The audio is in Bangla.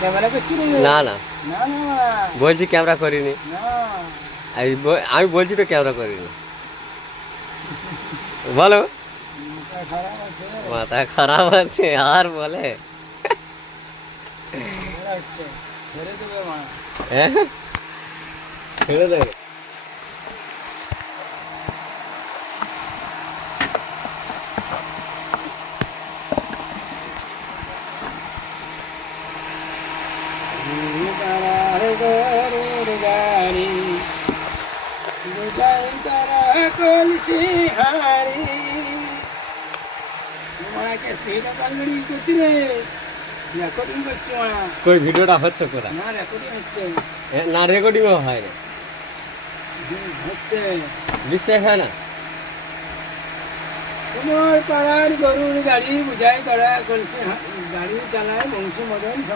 ক্যামেরা করছি রে? না না না না মারা। বলছি ক্যামেরা করিনি। না আমি বলছি তো ক্যামেরা করিনি। বলো। মুখটা খারাপ আছে। মাথা খারাপ আছে আর বলে ক্যামেরা হচ্ছে। ছেড়ে দেবে মারা। হ্যাঁ ছেড়ে দেবে। তারার গরুর গাড়ি বুঝাই তারা কলসি হাড়ি মারা কে সেইটা পালগড়ি করছি রে রেকর্ডিং করছি মারা কই ভিডিওটা হচ্ছে কোথা? না রেকর্ডিং হচ্ছে না রেকর্ডিংও হয় না, হচ্ছে বিশ্বাস হয় না। তোমার পাড়ার গরুর গাড়ি বুঝাই তারা কলসি গাড়ি চালায় বংশী মদন